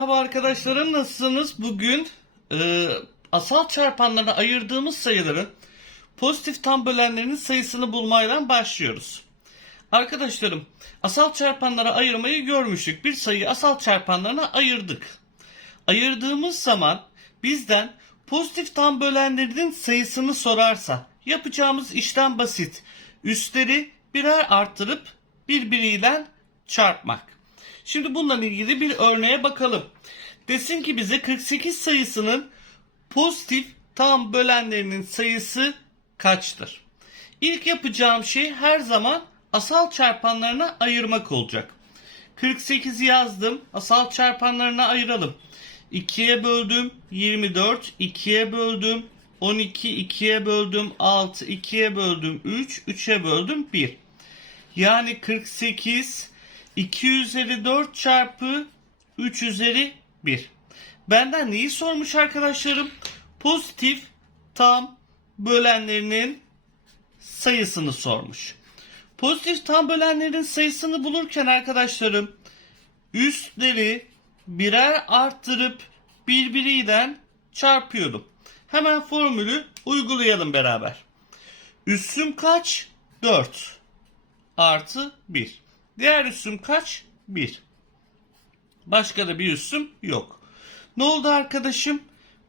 Merhaba arkadaşlarım nasılsınız? Bugün e, asal çarpanlara ayırdığımız sayıların pozitif tam bölenlerinin sayısını bulmayla başlıyoruz. Arkadaşlarım asal çarpanlara ayırmayı görmüştük. Bir sayıyı asal çarpanlarına ayırdık. Ayırdığımız zaman bizden pozitif tam bölenlerinin sayısını sorarsa yapacağımız işlem basit. Üstleri birer arttırıp birbiriyle çarpmak. Şimdi bununla ilgili bir örneğe bakalım. Desin ki bize 48 sayısının pozitif tam bölenlerinin sayısı kaçtır? İlk yapacağım şey her zaman asal çarpanlarına ayırmak olacak. 48'i yazdım. Asal çarpanlarına ayıralım. 2'ye böldüm 24, 2'ye böldüm 12, 2'ye böldüm 6, 2'ye böldüm 3, 3'e böldüm 1. Yani 48 2 üzeri 4 çarpı 3 üzeri 1. Benden neyi sormuş arkadaşlarım? Pozitif tam bölenlerinin sayısını sormuş. Pozitif tam bölenlerin sayısını bulurken arkadaşlarım üstleri birer arttırıp birbiriyle çarpıyordum. Hemen formülü uygulayalım beraber. Üssüm kaç? 4 artı 1. Diğer üssüm kaç? 1. Başka da bir üssüm yok. Ne oldu arkadaşım?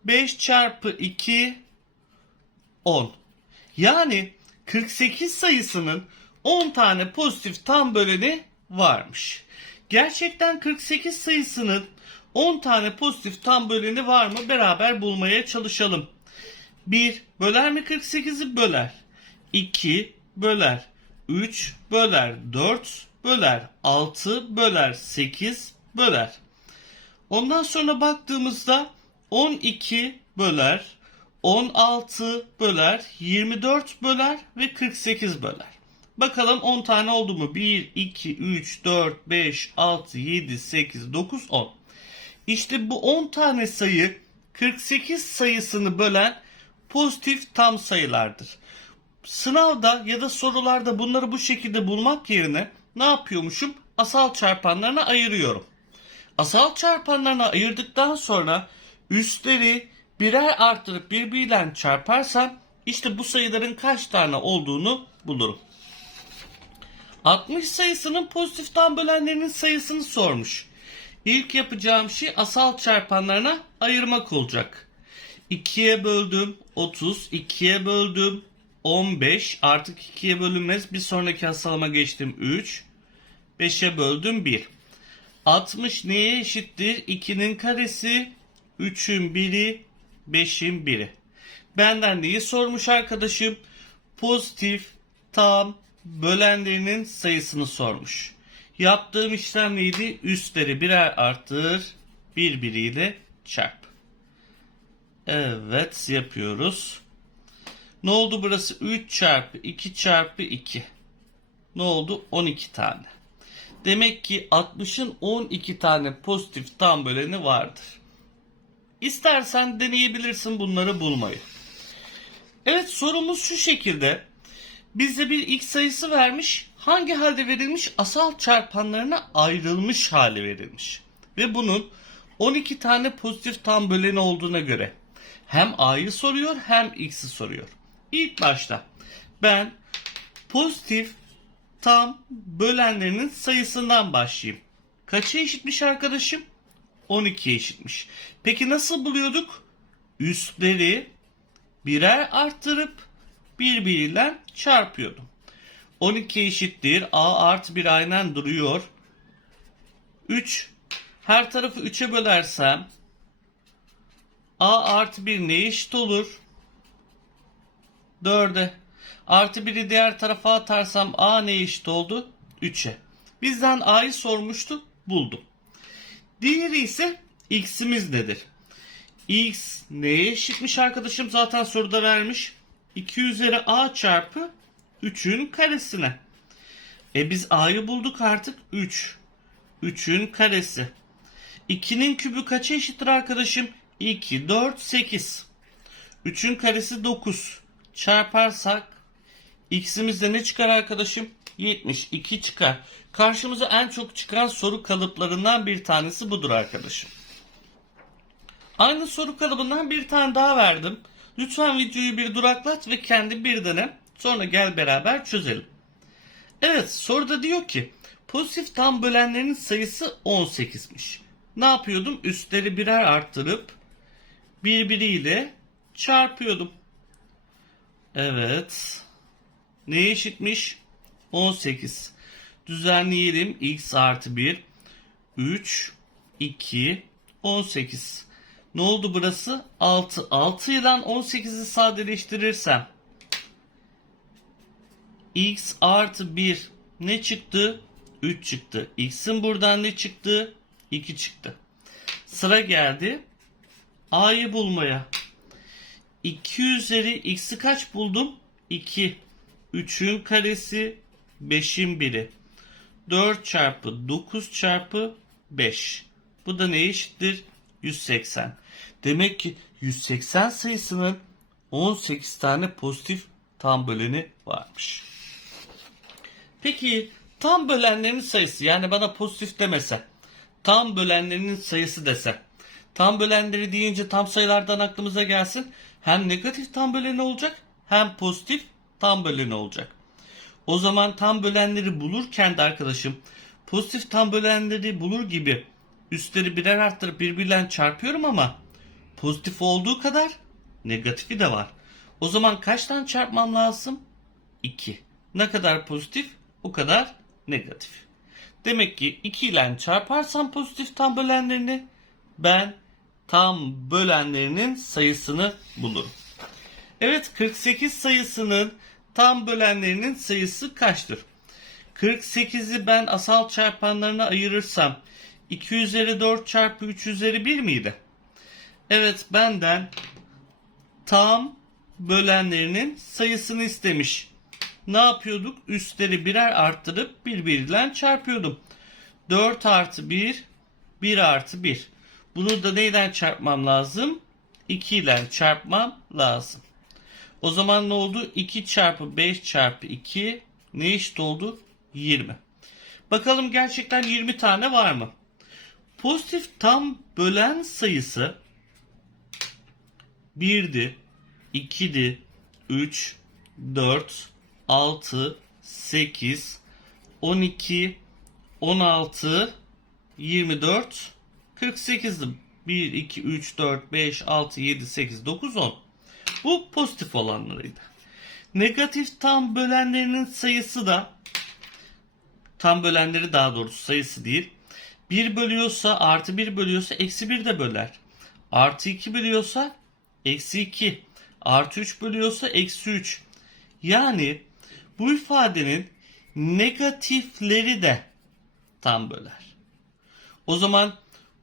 5 çarpı 2 10. Yani 48 sayısının 10 tane pozitif tam böleni varmış. Gerçekten 48 sayısının 10 tane pozitif tam böleni var mı? Beraber bulmaya çalışalım. 1 böler mi 48'i böler. 2 böler. 3 böler 4 böler 6 böler 8 böler. Ondan sonra baktığımızda 12 böler 16 böler 24 böler ve 48 böler. Bakalım 10 tane oldu mu? 1, 2, 3, 4, 5, 6, 7, 8, 9, 10. İşte bu 10 tane sayı 48 sayısını bölen pozitif tam sayılardır. Sınavda ya da sorularda bunları bu şekilde bulmak yerine ne yapıyormuşum? Asal çarpanlarına ayırıyorum. Asal çarpanlarına ayırdıktan sonra üstleri birer arttırıp birbiriyle çarparsam işte bu sayıların kaç tane olduğunu bulurum. 60 sayısının pozitif tam bölenlerinin sayısını sormuş. İlk yapacağım şey asal çarpanlarına ayırmak olacak. 2'ye böldüm 30, 2'ye böldüm 15 artık 2'ye bölünmez. Bir sonraki asalıma geçtim 3. 5'e böldüm 1. 60 neye eşittir? 2'nin karesi 3'ün biri 5'in biri. Benden neyi sormuş arkadaşım? Pozitif tam bölenlerinin sayısını sormuş. Yaptığım işlem neydi? Üstleri birer arttır, birbiriyle çarp. Evet yapıyoruz. Ne oldu burası? 3 çarpı 2 çarpı 2. Ne oldu? 12 tane. Demek ki 60'ın 12 tane pozitif tam böleni vardır. İstersen deneyebilirsin bunları bulmayı. Evet sorumuz şu şekilde. Bize bir x sayısı vermiş. Hangi halde verilmiş? Asal çarpanlarına ayrılmış hali verilmiş. Ve bunun 12 tane pozitif tam böleni olduğuna göre hem a'yı soruyor hem x'i soruyor. İlk başta ben pozitif tam bölenlerinin sayısından başlayayım. Kaça eşitmiş arkadaşım? 12'ye eşitmiş. Peki nasıl buluyorduk? Üstleri birer arttırıp birbiriyle çarpıyordum. 12 eşittir. A artı 1 aynen duruyor. 3. Her tarafı 3'e bölersem A artı 1 ne eşit olur? 4'e. Artı 1'i diğer tarafa atarsam A ne eşit oldu? 3'e. Bizden A'yı sormuştu. Buldum. Diğeri ise X'imiz nedir? X neye eşitmiş arkadaşım? Zaten soruda vermiş. 2 üzeri A çarpı 3'ün karesine. E biz A'yı bulduk artık 3. 3'ün karesi. 2'nin kübü kaça eşittir arkadaşım? 2, 4, 8. 3'ün karesi 9 çarparsak x'imizde ne çıkar arkadaşım? 72 çıkar. Karşımıza en çok çıkan soru kalıplarından bir tanesi budur arkadaşım. Aynı soru kalıbından bir tane daha verdim. Lütfen videoyu bir duraklat ve kendi bir dene. Sonra gel beraber çözelim. Evet soruda diyor ki pozitif tam bölenlerin sayısı 18'miş. Ne yapıyordum? Üstleri birer arttırıp birbiriyle çarpıyordum. Evet. Ne eşitmiş? 18. Düzenleyelim. x artı 1. 3, 2, 18. Ne oldu burası? 6. 6 ile 18'i sadeleştirirsem x artı 1 ne çıktı? 3 çıktı. x'in buradan ne çıktı? 2 çıktı. Sıra geldi a'yı bulmaya. 2 üzeri x'i kaç buldum? 2. 3'ün karesi 5'in biri. 4 çarpı 9 çarpı 5. Bu da ne eşittir? 180. Demek ki 180 sayısının 18 tane pozitif tam böleni varmış. Peki tam bölenlerin sayısı yani bana pozitif demese tam bölenlerinin sayısı dese tam bölenleri deyince tam sayılardan aklımıza gelsin hem negatif tam böleni olacak hem pozitif tam böleni olacak. O zaman tam bölenleri bulurken de arkadaşım pozitif tam bölenleri bulur gibi üstleri birer arttırıp birbiriyle çarpıyorum ama pozitif olduğu kadar negatifi de var. O zaman kaçtan çarpmam lazım? 2. Ne kadar pozitif o kadar negatif. Demek ki 2 ile çarparsam pozitif tam bölenlerini ben tam bölenlerinin sayısını bulurum. Evet 48 sayısının tam bölenlerinin sayısı kaçtır? 48'i ben asal çarpanlarına ayırırsam 2 üzeri 4 çarpı 3 üzeri 1 miydi? Evet benden tam bölenlerinin sayısını istemiş. Ne yapıyorduk? Üstleri birer arttırıp birbiriyle çarpıyordum. 4 artı 1, 1 artı 1. Bunu da neyden çarpmam lazım? 2 ile çarpmam lazım. O zaman ne oldu? 2 çarpı 5 çarpı 2 ne eşit oldu? 20. Bakalım gerçekten 20 tane var mı? Pozitif tam bölen sayısı 1'di, 2'di, 3, 4, 6, 8, 12, 16, 24, 48'di. 1, 2, 3, 4, 5, 6, 7, 8, 9, 10. Bu pozitif olanlarıydı. Negatif tam bölenlerinin sayısı da tam bölenleri daha doğrusu sayısı değil. 1 bölüyorsa artı 1 bölüyorsa eksi 1 de böler. Artı 2 bölüyorsa eksi 2. Artı 3 bölüyorsa eksi 3. Yani bu ifadenin negatifleri de tam böler. O zaman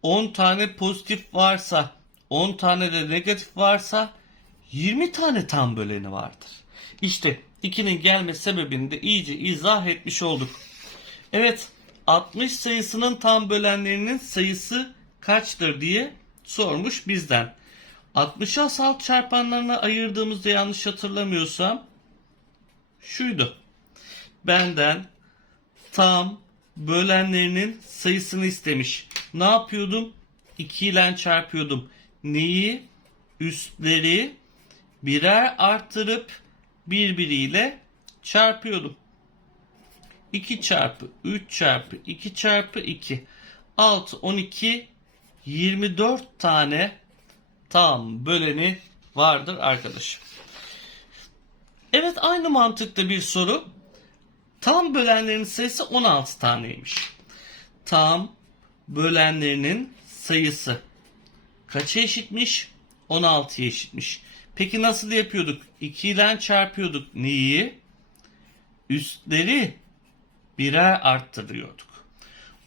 10 tane pozitif varsa 10 tane de negatif varsa 20 tane tam böleni vardır. İşte 2'nin gelme sebebini de iyice izah etmiş olduk. Evet 60 sayısının tam bölenlerinin sayısı kaçtır diye sormuş bizden. 60'ı asal çarpanlarına ayırdığımızda yanlış hatırlamıyorsam şuydu. Benden tam bölenlerinin sayısını istemiş. Ne yapıyordum? 2 ile çarpıyordum. Neyi? Üstleri birer arttırıp birbiriyle çarpıyordum. 2 çarpı 3 çarpı 2 çarpı 2 6 12 24 tane tam böleni vardır arkadaşım. Evet aynı mantıkta bir soru. Tam bölenlerin sayısı 16 taneymiş. Tam bölenlerinin sayısı kaça eşitmiş? 16'ya eşitmiş. Peki nasıl yapıyorduk? 2 ile çarpıyorduk. Neyi? Üstleri birer arttırıyorduk.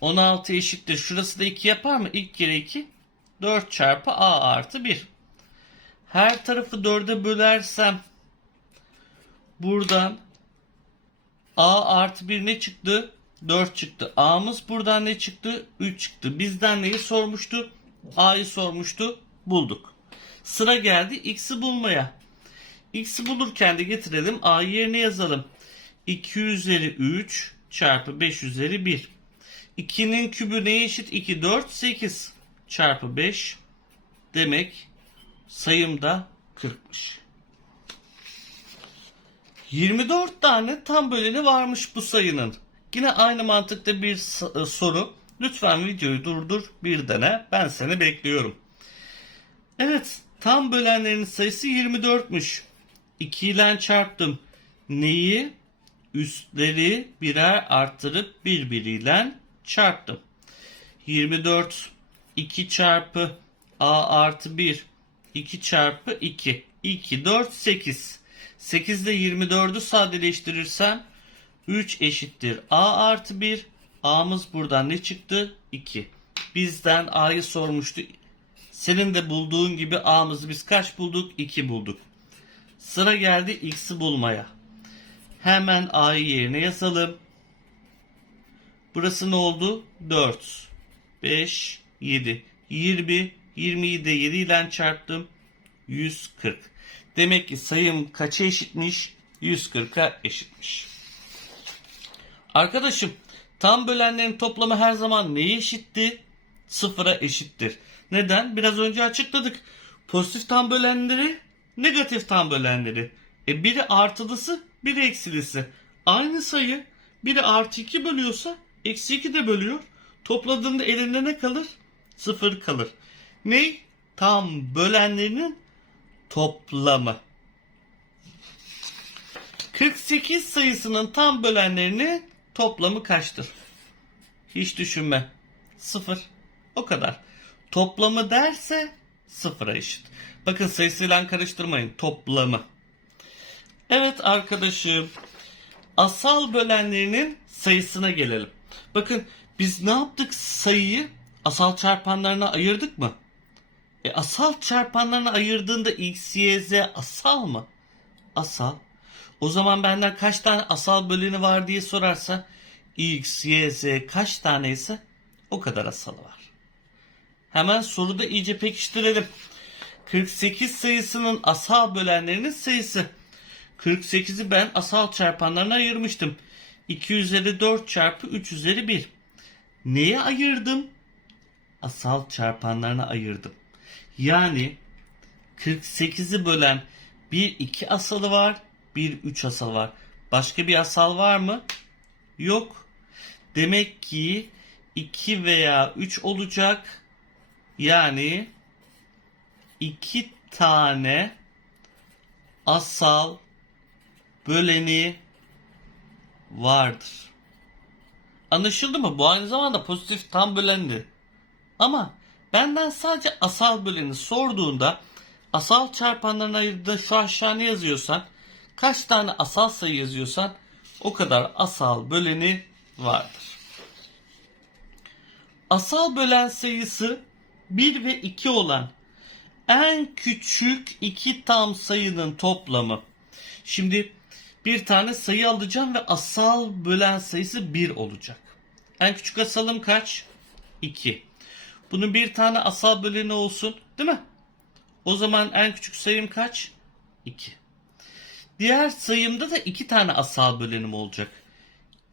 16 eşittir. Şurası da 2 yapar mı? İlk kere 2. 4 çarpı a artı 1. Her tarafı 4'e bölersem buradan a artı 1 ne çıktı? 4 çıktı. A'mız buradan ne çıktı? 3 çıktı. Bizden neyi sormuştu? A'yı sormuştu. Bulduk. Sıra geldi x'i bulmaya. X'i bulurken de getirelim. A'yı yerine yazalım. 2 üzeri 3 çarpı 5 üzeri 1. 2'nin kübü neye eşit? 2, 4, 8 çarpı 5 Demek sayım da 40'mış. 24 tane tam böleni varmış bu sayının. Yine aynı mantıkta bir e, soru. Lütfen videoyu durdur bir dene. Ben seni bekliyorum. Evet tam bölenlerin sayısı 24'müş. 2 ile çarptım. Neyi? Üstleri birer arttırıp birbiriyle çarptım. 24 2 çarpı a artı 1 2 çarpı 2 2 4 8 8 ile 24'ü sadeleştirirsem 3 eşittir a artı 1 a'mız buradan ne çıktı 2 bizden a'yı sormuştu senin de bulduğun gibi a'mızı biz kaç bulduk 2 bulduk sıra geldi x'i bulmaya hemen a'yı yerine yazalım Burası ne oldu? 4, 5, 7, 20, 20'yi de 7 ile çarptım. 140. Demek ki sayım kaça eşitmiş? 140'a eşitmiş. Arkadaşım tam bölenlerin toplamı her zaman neye eşitti? Sıfıra eşittir. Neden? Biraz önce açıkladık. Pozitif tam bölenleri, negatif tam bölenleri. E biri artılısı, biri eksilisi. Aynı sayı biri artı 2 bölüyorsa eksi 2 de bölüyor. Topladığında elinde ne kalır? Sıfır kalır. Ne? Tam bölenlerinin toplamı. 48 sayısının tam bölenlerinin toplamı kaçtır? Hiç düşünme. Sıfır. O kadar. Toplamı derse sıfıra eşit. Bakın sayısıyla karıştırmayın. Toplamı. Evet arkadaşım. Asal bölenlerinin sayısına gelelim. Bakın biz ne yaptık sayıyı asal çarpanlarına ayırdık mı? E, asal çarpanlarına ayırdığında x, y, z asal mı? Asal. O zaman benden kaç tane asal böleni var diye sorarsa x, y, z kaç tane ise o kadar asalı var. Hemen soruda iyice pekiştirelim. 48 sayısının asal bölenlerinin sayısı. 48'i ben asal çarpanlarına ayırmıştım. 2 üzeri 4 çarpı 3 üzeri 1. Neye ayırdım? Asal çarpanlarına ayırdım. Yani 48'i bölen bir 2 asalı var, bir 3 asal var. Başka bir asal var mı? Yok. Demek ki 2 veya 3 olacak. Yani 2 tane asal böleni vardır. Anlaşıldı mı? Bu aynı zamanda pozitif tam bölendi. Ama benden sadece asal böleni sorduğunda asal çarpanlarına ayırdığında şu aşağı ne yazıyorsan kaç tane asal sayı yazıyorsan o kadar asal böleni vardır. Asal bölen sayısı 1 ve 2 olan en küçük iki tam sayının toplamı. Şimdi bir tane sayı alacağım ve asal bölen sayısı 1 olacak. En küçük asalım kaç? 2. Bunun bir tane asal böleni olsun değil mi? O zaman en küçük sayım kaç? 2. Diğer sayımda da 2 tane asal bölenim olacak.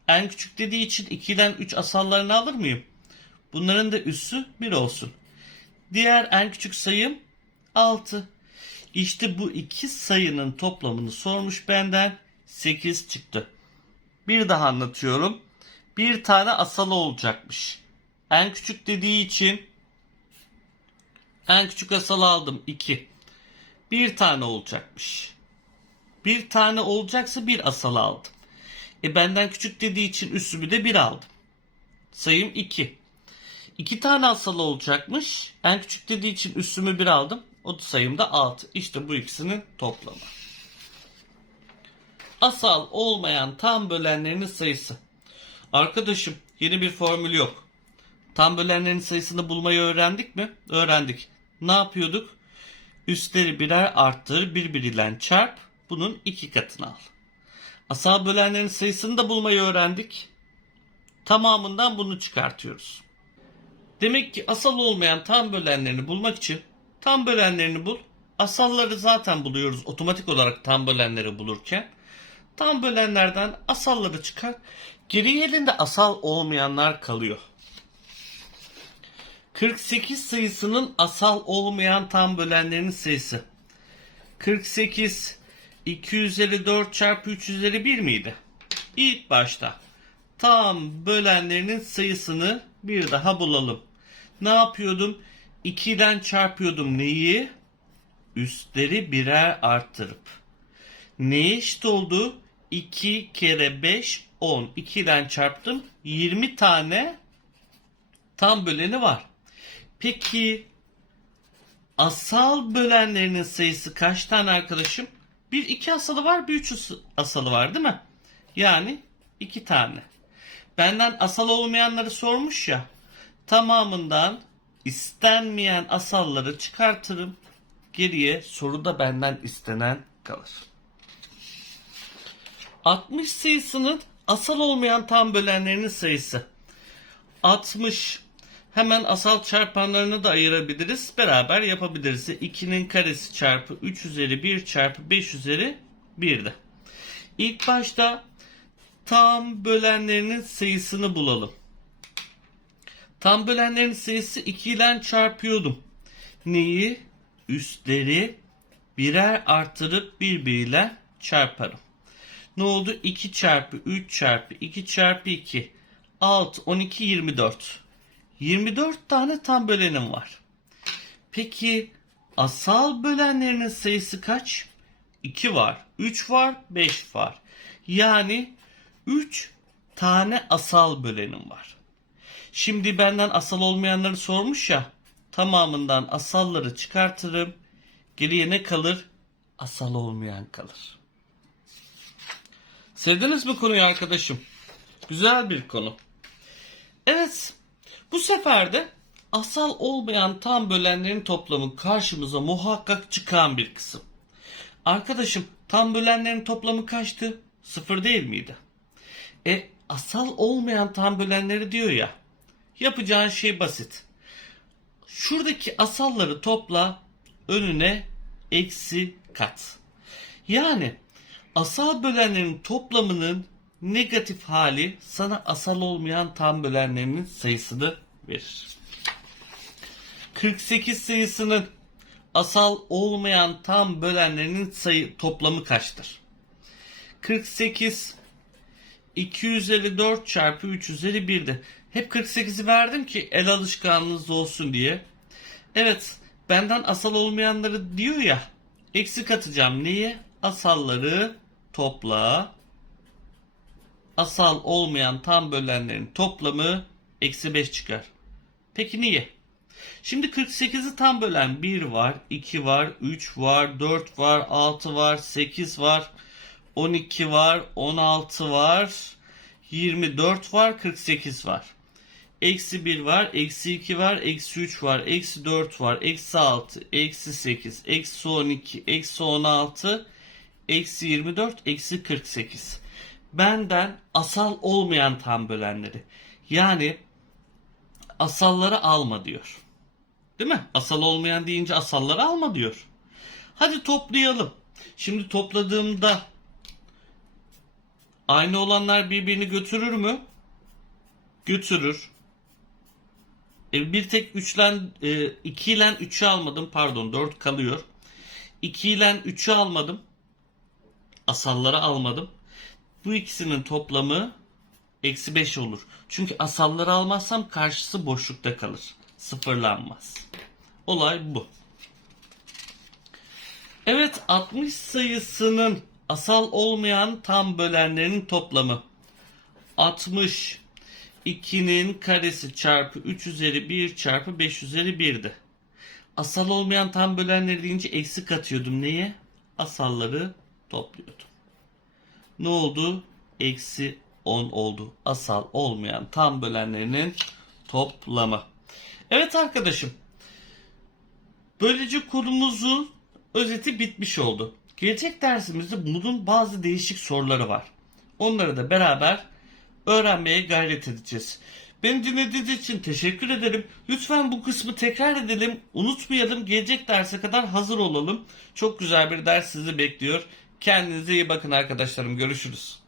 En küçük dediği için 2'den 3 asallarını alır mıyım? Bunların da üssü 1 olsun. Diğer en küçük sayım 6. İşte bu iki sayının toplamını sormuş benden 8 çıktı. Bir daha anlatıyorum. Bir tane asalı olacakmış. En küçük dediği için en küçük asalı aldım 2. Bir tane olacakmış. Bir tane olacaksa bir asalı aldım. E benden küçük dediği için üssümü de 1 aldım. Sayım 2. İki tane asalı olacakmış. En küçük dediği için üssümü 1 aldım. O sayımda 6. İşte bu ikisinin toplamı. Asal olmayan tam bölenlerinin sayısı. Arkadaşım yeni bir formül yok. Tam bölenlerin sayısını bulmayı öğrendik mi? Öğrendik. Ne yapıyorduk? Üstleri birer arttır birbiriyle çarp. Bunun iki katını al. Asal bölenlerin sayısını da bulmayı öğrendik. Tamamından bunu çıkartıyoruz. Demek ki asal olmayan tam bölenlerini bulmak için tam bölenlerini bul. Asalları zaten buluyoruz otomatik olarak tam bölenleri bulurken. Tam bölenlerden asalları çıkar. Geri elinde asal olmayanlar kalıyor. 48 sayısının asal olmayan tam bölenlerinin sayısı. 48 2 üzeri 4 çarpı 3 üzeri 1 miydi? İlk başta tam bölenlerinin sayısını bir daha bulalım. Ne yapıyordum? 2'den çarpıyordum neyi? Üstleri birer arttırıp. Neye eşit oldu? 2 kere 5 10. 2'den çarptım. 20 tane tam böleni var. Peki asal bölenlerinin sayısı kaç tane arkadaşım? Bir iki asalı var, bir üç as- asalı var değil mi? Yani iki tane. Benden asal olmayanları sormuş ya. Tamamından istenmeyen asalları çıkartırım. Geriye soruda benden istenen kalır. 60 sayısının asal olmayan tam bölenlerinin sayısı. 60 hemen asal çarpanlarını da ayırabiliriz. Beraber yapabiliriz. 2'nin karesi çarpı 3 üzeri 1 çarpı 5 üzeri 1'de. İlk başta tam bölenlerinin sayısını bulalım. Tam bölenlerin sayısı 2 ile çarpıyordum. Neyi? Üstleri birer artırıp birbiriyle çarparım. Ne oldu? 2 çarpı 3 çarpı 2 çarpı 2. 6, 12, 24. 24 tane tam bölenim var. Peki asal bölenlerinin sayısı kaç? 2 var, 3 var, 5 var. Yani 3 tane asal bölenim var. Şimdi benden asal olmayanları sormuş ya. Tamamından asalları çıkartırım. Geriye ne kalır? Asal olmayan kalır. Sevdiniz mi konuyu arkadaşım? Güzel bir konu. Evet. Bu sefer de asal olmayan tam bölenlerin toplamı karşımıza muhakkak çıkan bir kısım. Arkadaşım tam bölenlerin toplamı kaçtı? Sıfır değil miydi? E asal olmayan tam bölenleri diyor ya. Yapacağın şey basit. Şuradaki asalları topla önüne eksi kat. Yani asal bölenlerin toplamının negatif hali sana asal olmayan tam bölenlerinin sayısını verir. 48 sayısının asal olmayan tam bölenlerinin sayı toplamı kaçtır? 48 2 üzeri 4 çarpı 3 üzeri 1'de. Hep 48'i verdim ki el alışkanlığınız olsun diye. Evet benden asal olmayanları diyor ya. Eksik atacağım. Neye? Asalları topla. Asal olmayan tam bölenlerin toplamı eksi 5 çıkar. Peki niye? Şimdi 48'i tam bölen 1 var, 2 var, 3 var, 4 var, 6 var, 8 var, 12 var, 16 var, 24 var, 48 var. Eksi 1 var, eksi 2 var, eksi 3 var, eksi 4 var, eksi 6, eksi 8, eksi 12, eksi 16, eksi 24, eksi 48. Benden asal olmayan tam bölenleri. Yani asalları alma diyor. Değil mi? Asal olmayan deyince asalları alma diyor. Hadi toplayalım. Şimdi topladığımda aynı olanlar birbirini götürür mü? Götürür. E, bir tek 3 ile 2 ile 3'ü almadım. Pardon 4 kalıyor. 2 ile 3'ü almadım. Asalları almadım. Bu ikisinin toplamı eksi 5 olur. Çünkü asalları almazsam karşısı boşlukta kalır. Sıfırlanmaz. Olay bu. Evet 60 sayısının asal olmayan tam bölenlerinin toplamı. 60 2'nin karesi çarpı 3 üzeri 1 çarpı 5 üzeri 1'di. Asal olmayan tam bölenleri deyince eksik atıyordum. Neye? Asalları topluyordum. Ne oldu? Eksi 10 oldu. Asal olmayan tam bölenlerinin toplamı. Evet arkadaşım. Böylece konumuzun özeti bitmiş oldu. Gelecek dersimizde bunun bazı değişik soruları var. Onları da beraber öğrenmeye gayret edeceğiz. Beni dinlediğiniz için teşekkür ederim. Lütfen bu kısmı tekrar edelim. Unutmayalım. Gelecek derse kadar hazır olalım. Çok güzel bir ders sizi bekliyor. Kendinize iyi bakın arkadaşlarım. Görüşürüz.